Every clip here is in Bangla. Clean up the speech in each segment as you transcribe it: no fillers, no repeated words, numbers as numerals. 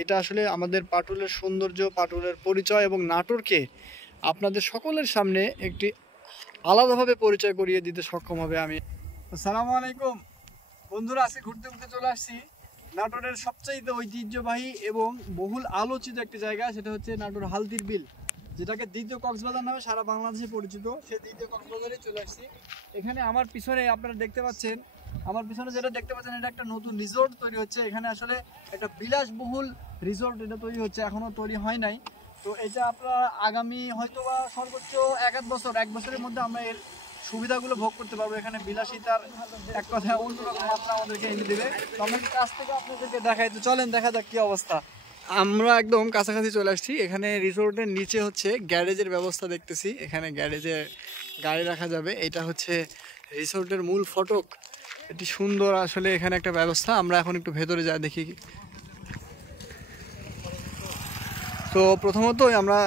এটা আসলে আমাদের পাটুলের সৌন্দর্য, পাটুলের পরিচয় এবং নাটোরকে আপনাদের সকলের সামনে একটি আলাদাভাবে পরিচয় করিয়ে দিতে সক্ষম হবে আমি। আসসালামু আলাইকুম বন্ধুরা, আজকে ঘুরতে ঘুরতে চলে আসছি নাটোরের সবচাইতে ঐতিহ্যবাহী এবং বহুল আলোচিত একটি জায়গা, সেটা হচ্ছে নাটোর হালদির বিল, যেটাকে দ্বিতীয় কক্সবাজার নামে সারা বাংলাদেশে পরিচিত। সেই দ্বিতীয় কক্সবাজারে চলে আসছি। এখানে আমার পিছনে আপনারা দেখতে পাচ্ছেন, যেটা দেখতে পাচ্ছেন এটা একটা নতুন রিসোর্ট তৈরি হচ্ছে। এখানে আসলে একটা বিলাসবহুল রিসোর্ট এটা তৈরি হচ্ছে, এখনো তৈরি হয় নাই। তো এটা আপনারা আগামী হয়তোবা সর্বোচ্চ এক বছরের মধ্যে আমরা এর সুবিধাগুলো ভোগ করতে পারবো। এখানে বিলাসিতার এক কথায় অন্যরকম মাত্রা আমাদেরকে এনে দেবে। তো আমরা কাছ থেকে আপনাদেরকে দেখাই, তো চলেন দেখা যাক কি অবস্থা। আমরা একদম কাছাকাছি চলে আসছি। এখানে রিসোর্টের নিচে হচ্ছে গ্যারেজের ব্যবস্থা দেখতেছি, এখানে গ্যারেজে গাড়ি রাখা যাবে। এটা হচ্ছে রিসোর্টের মূল ফটক। এটি সুন্দর আসলে এখানে একটা ব্যবস্থা। আমরা এখন একটু ভেতরে যাই দেখি। তো প্রথমত আমরা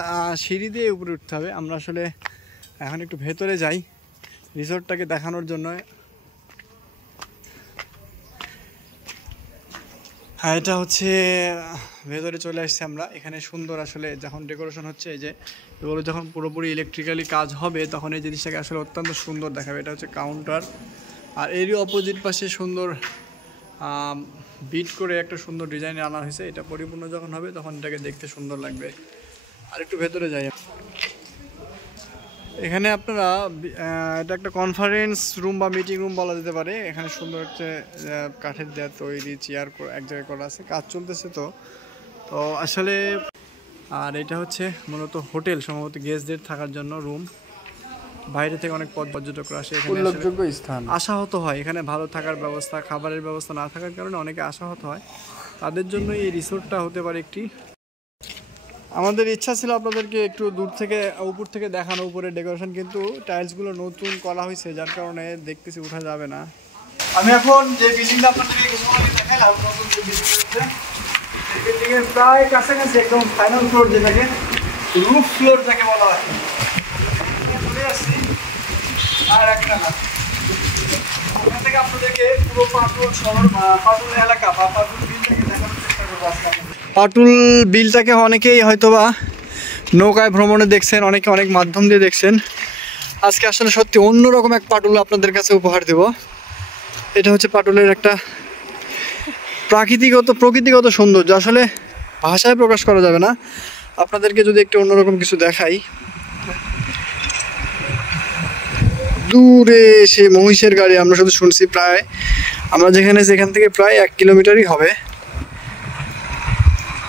সিঁড়ি দিয়ে উপরে উঠতে হবে। আমরা আসলে এখন একটু ভেতরে যাই রিসোর্টটাকে দেখানোর জন্য। হ্যাঁ, এটা হচ্ছে ভেতরে চলে আসছে আমরা। এখানে সুন্দর আসলে যখন ডেকোরেশন হচ্ছে, এই যে এগুলো যখন পুরোপুরি ইলেকট্রিক্যালি কাজ হবে তখন এই জিনিসটাকে আসলে অত্যন্ত সুন্দর দেখাবে। এটা হচ্ছে কাউন্টার, আর এরই অপোজিট পাশে সুন্দর বিট করে একটা সুন্দর ডিজাইন আনা হয়েছে। এটা পরিপূর্ণ যখন হবে তখন এটাকে দেখতে সুন্দর লাগবে। আর একটু ভেতরে যাই। এখানে আপনারা এটা একটা কনফারেন্স রুম বা মিটিং রুম বলা যেতে পারে। এখানে সুন্দর হচ্ছে কাঠের দেওয়া তৈরি চেয়ার এক জায়গায় করা আছে, কাজ চলতেছে। তো আসলে আর এটা হচ্ছে মূলত হোটেল, সম্ভবত গেস্টদের থাকার জন্য রুম। বাইরে থেকে অনেক পর্যটকরা আসে, এখানে উল্লেখযোগ্য স্থান আশাহত হয়। এখানে ভালো থাকার ব্যবস্থা, খাবারের ব্যবস্থা না থাকার কারণে অনেকে আশাহত হয়। তাদের জন্য এই রিসোর্টটা হতে পারে একটি। আমাদের ইচ্ছা ছিল আপনাদেরকে একটু দূর থেকে উপর থেকে দেখানো উপরে ডেকোরেশন, কিন্তু টাইলসগুলো নতুন করা হয়েছে যার কারণে দেখতেছি উঠা যাবে না। আমি এখন যে বিল্ডিংটা আপনাদেরকে দেখালাম, নতুন যে বিল্ডিংটা, এই বিল্ডিংয়ের প্রায় কাছাকাছি একদম ফাইনাল ফ্লোর, যেটাকে রুফ ফ্লোর যাকে বলা হয়, চলে আসছি। আর একটা না, ওখান থেকে আপনাদেরকে পুরো পাটুল শহর বা পাটুল এলাকা বা পাটুল বিলটাকে দেখানোর চেষ্টা করবো আজকে। পাটুল বিলটাকে অনেকেই হয়তোবা নৌকায় ভ্রমণে দেখছেন, অনেকে অনেক মাধ্যম দিয়ে দেখছেন। আজকে আসলে সত্যি অন্যরকম এক পাটুল আপনাদের কাছে উপহার দেব। এটা হচ্ছে পাটুলের একটা প্রকৃতিগত সৌন্দর্য, আসলে ভাষায় প্রকাশ করা যাবে না। আপনাদেরকে যদি একটু অন্যরকম কিছু দেখাই, দূরে সে মহিষের গাড়ি আমরা শুধু শুনছি। প্রায় আমরা যেখান থেকে প্রায় 1 কিলোমিটারই হবে,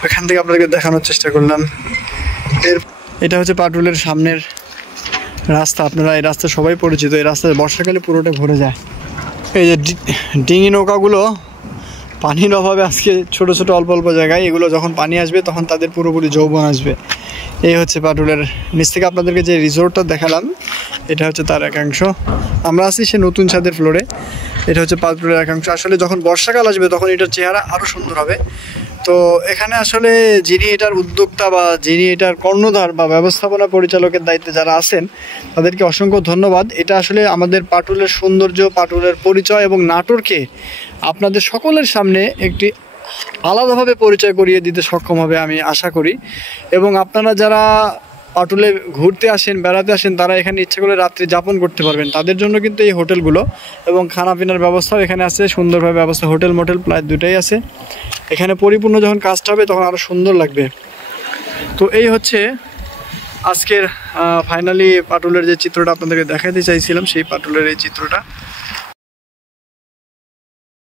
এখান থেকে আপনাদেরকে দেখানোর চেষ্টা করলাম। এটা হচ্ছে পাটুলের সামনের রাস্তা। আপনারা এই রাস্তা সবাই পরিচিত। এই রাস্তায় বর্ষাকালে পুরোটা ভরে যায়। এই যে ডিঙি নৌকাগুলো পানির অভাবে আজকে ছোট ছোট অল্প অল্প জায়গায়, এগুলো যখন পানি আসবে তখন তাদের পুরোপুরি যৌবন আসবে। এই হচ্ছে পাটুলের নিচ থেকে আপনাদেরকে যে রিসোর্টটা দেখালাম, এটা হচ্ছে তার একাংশ। আমরা আছি সে নতুন ছাদের ফ্লোরে। এটা হচ্ছে পাটুলের একাংশ। আসলে যখন বর্ষাকাল আসবে তখন এটার চেহারা আরও সুন্দর হবে। তো এখানে আসলে যিনি এটার উদ্যোক্তা বা যিনি এটার কর্ণধার বা ব্যবস্থাপনা পরিচালকের দায়িত্বে যারা আছেন, তাদেরকে অসংখ্য ধন্যবাদ। এটা আসলে আমাদের পাটুলের সৌন্দর্য, পাটুলের পরিচয় এবং নাটোরকে আপনাদের সকলের সামনে একটি আলাদাভাবে পরিচয় করিয়ে দিতে সক্ষম হবে আমি আশা করি। এবং আপনারা যারা পাটুলে ঘুরতে আসেন, বেড়াতে আসেন, তারা এখানে ইচ্ছা করে রাত্রি যাপন করতে পারবেন। তাদের জন্য কিন্তু এই হোটেলগুলো এবং খানা পিনার ব্যবস্থাও এখানে আছে, সুন্দরভাবে ব্যবস্থা। হোটেল মোটেল প্রায় দুটাই আছে এখানে। পরিপূর্ণ যখন কাজটা হবে তখন আরও সুন্দর লাগবে। তো এই হচ্ছে আজকের ফাইনালি পাটুলের যে চিত্রটা আপনাদেরকে দেখাতে চাইছিলাম, সেই পাটুলের এই চিত্রটা।